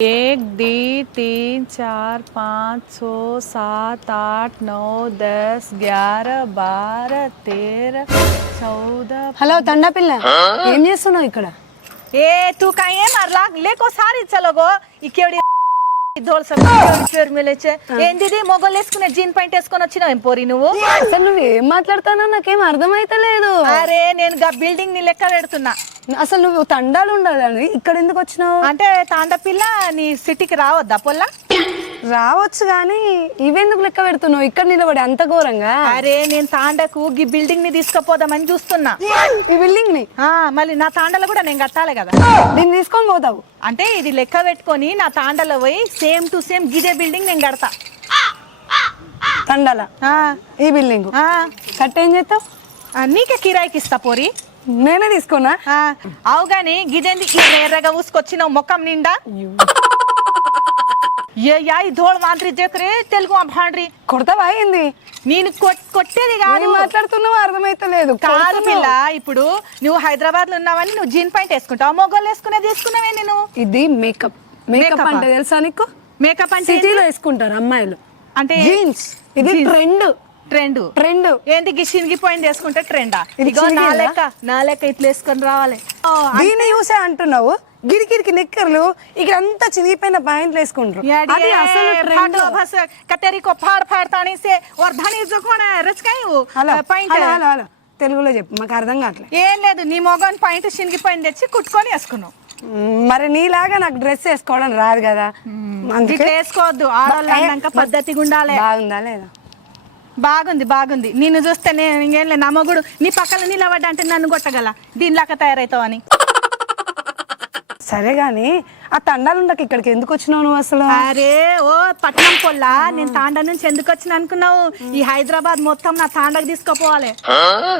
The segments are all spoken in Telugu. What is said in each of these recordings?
एक दी 3 4 5 6 7 8 9 10 11 12 13 14 హలో తండా పిల్ల ఏం చేస్తున్నావు ఇక్కడ? ए तू काय है मारला लेको सारी चलो गो इकेडी ढोल सब పేరు మిలేచే ఏందిది మొగలేసుకునే జీన్ పాయింట్ వేసుకొని వచ్చినావు ఏం పోరి నువ్వు? అసలు నువ్వు ఏం మాట్లాడుతానో నాకేం అర్థమైతలేదు. అరే నేను గా బిల్డింగ్ ని లెక్క పెడుతున్నా. అసలు నువ్వు తండాలు ఉండాలని ఇక్కడ ఎందుకు వచ్చినావు? అంటే తాండ పిల్ల నీ సిటీకి రావద్దా పొల్ల? రావచ్చు గానీ ఇవెందుకు లెక్క పెడుతున్నావు ఇక్కడ నిలబడి అంత ఘోరంగా? అరే నేను తాండకు ఈ బిల్డింగ్ ని తీసుకుపోదామని చూస్తున్నా. ఈ బిల్డింగ్ ని మళ్ళీ నా తాండలో కూడా నేను కట్టాలి కదా. దీన్ని తీసుకొని పోతావు? అంటే ఇది లెక్క పెట్టుకొని నా తాండలో పోయి సేమ్ టు సేమ్ గిదే బిల్డింగ్ నేను కడతా. తండాల ఈ బిల్డింగ్ కట్టేం చేస్తావు? నీకే కిరాయికి ఇస్తా పోరి. నేనే తీసుకోనా? అవు గాని గిదేంది ఎర్రగా ఊసుకొచ్చినావు ముఖం నిండా. ఏ యాయి ధోళ మాంత్రి జకరే తెలుగు భాండ్రి కొడతావా ఏంది? నేను కొట్టేది కాదు, మాట్లాడుతున్నావు అర్థమైతలేదు. కాదు పిల్ల. ఇప్పుడు నువ్వు హైదరాబాద్ లో ఉన్నావని నువ్వు జీన్ పాయింట్ వేసుకుంటావు, మొగోళ్ళు వేసుకునేది వేసుకున్నావే. నేను ఇది మేకప్. మేకప్ అంటే తెలుసా నీకు? మేకప్ అంటే సిటీలో వేసుకుంటారు అమ్మాయిలు. అంటే జీన్స్. ఇది ట్రెండ్. ట్రెండ్ ట్రెండ్ ఏంటి చినిగిపోయింది వేసుకుంటే ట్రెండా? నా లెక్క ఇట్లా వేసుకొని రావాలి. దీన్ని చూసే అంటున్నావు. గిరికిరికి నిక్కర్లు ఇక్కడ అంతా చినిగిపోయిన ప్యాంట్లు వేసుకుంటారు. తెలుగులో చెప్పు, మాకు అర్థం కావట్లేదు. ఏం లేదు, నీ మొగన్ పాయింట్ చినిగిపోయింది తెచ్చి కుట్టుకొని వేసుకున్నావు. మరి నీలాగా నాకు డ్రెస్ వేసుకోవడం రాదు కదా, అందుకే వేసుకోవద్దు. ఆడవాళ్ళు పద్ధతిగా ఉండాలి. బాగుందా లేదా? బాగుంది బాగుంది. నిన్ను చూస్తే నేను ఇంకేం లేదు, నా మొగుడు నీ పక్కన నిలబడ్డా అంటే నన్ను కొట్టగల దీనిలాగా తయారవుతావని. సరే గాని ఆ తండాలు ఉండక ఇక్కడికి ఎందుకు వచ్చినావు నువ్వు అసలు? అరే ఓ పట్నం పొల్లా, నేను తాండా నుంచి ఎందుకు వచ్చిన అనుకున్నావు? ఈ హైదరాబాద్ మొత్తం నా తాండకు తీసుకుపోవాలి.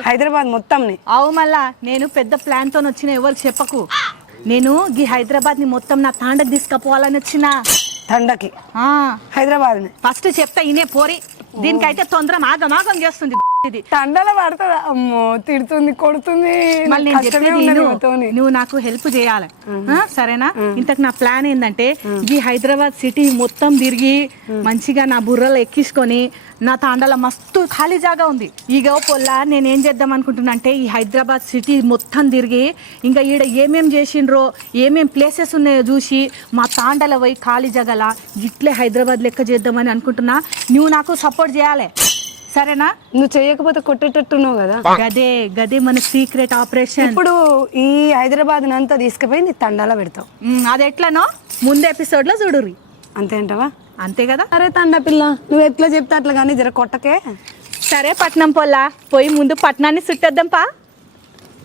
హైదరాబాద్ మొత్తం? అవు మళ్ళా నేను పెద్ద ప్లాన్ తో వచ్చిన, ఎవరికి చెప్పకు. నేను ఈ హైదరాబాద్ ని మొత్తం నా తాండకు తీసుకుపోవాలని వచ్చిన. తండకి హైదరాబాద్ ని ఫస్ట్ చెప్తా ఇనే పోరి. దీనికైతే తొందర మాగమాగం చేస్తుంది. తండాల పడతా. అమ్మో తిడుతుంది, కొడుతుంది. మళ్ళీ నువ్వు నాకు హెల్ప్ చేయాలి, సరేనా? ఇంతకు నా ప్లాన్ ఏంటంటే ఈ హైదరాబాద్ సిటీ మొత్తం తిరిగి మంచిగా నా బుర్రలో ఎక్కించుకొని, నా తాండాల మస్తు ఖాళీ జాగా ఉంది. ఈగో పొల్లా నేనేం చేద్దాం అనుకుంటున్నా అంటే ఈ హైదరాబాద్ సిటీ మొత్తం తిరిగి ఇంకా ఈడ ఏమేం చేసిండ్రో, ఏమేం ప్లేసెస్ ఉన్నాయో చూసి మా తాండాల పోయి ఖాళీ జాగాల ఇట్లే హైదరాబాద్ లెక్క చేద్దామని అనుకుంటున్నా. నువ్వు నాకు సపోర్ట్ చేయాలి, సరేనా? నువ్వు చేయకపోతే కొట్టేటట్టున్నావు కదా. గదే గదే మన సీక్రెట్ ఆపరేషన్. ఇప్పుడు ఈ హైదరాబాద్ అంతా తీసుకుపోయి తండాల పెడతావు. అది ఎట్లనో ముందు ఎపిసోడ్ లో చూడుర్రి. అంతే అంటావా? అంతే కదా. అరే తండా పిల్ల, నువ్వు ఎట్లా చెప్తా అట్లా కానీ జర కొట్టకే. సరే పట్నం పొల్లా పోయి ముందు పట్నాన్ని చుట్టేద్దాం పా.